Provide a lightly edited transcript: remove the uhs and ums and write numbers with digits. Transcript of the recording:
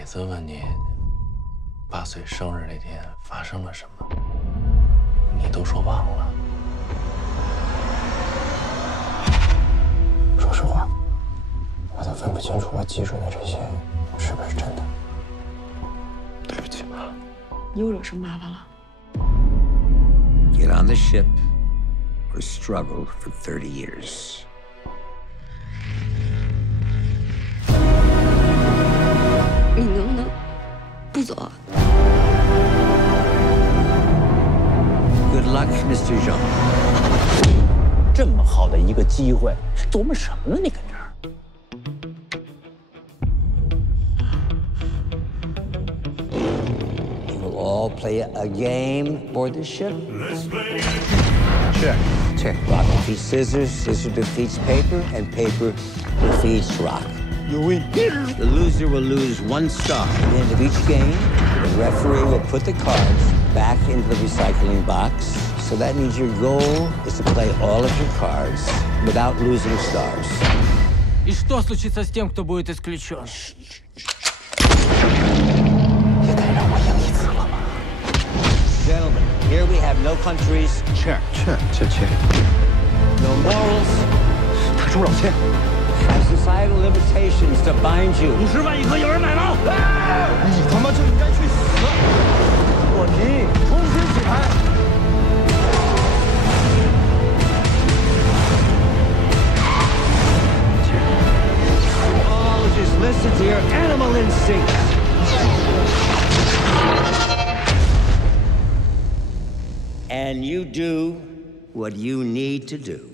每次问你8岁生日那天发生了什么，你都说忘了。说实话，我都分不清楚我记住的这些是不是真的。对不起妈，你又惹什么麻烦了？ Get on the ship or struggle for 30 years. 你能不能不走啊 Good luck, Mr. Jean. 这么好的一个机会，琢磨什么呢？你跟这儿。 All play a game aboard the ship? Let's play. Check. Check. Rock defeats scissors, scissors defeats paper, and paper defeats rock. You win. The loser will lose 1 star. At the end of each game, the referee will put the cards back into the recycling box. So that means your goal is to play all of your cards without losing stars. И что случится с тем, кто будет исключен? Gentlemen, here we have no countries. Check. No morals. 他收老千。 And societal limitations to bind you. 50万一颗，有人买吗？你他妈就应该去死！我提议重新洗牌。Oh, just listen to your animal instincts. And you do what you need to do.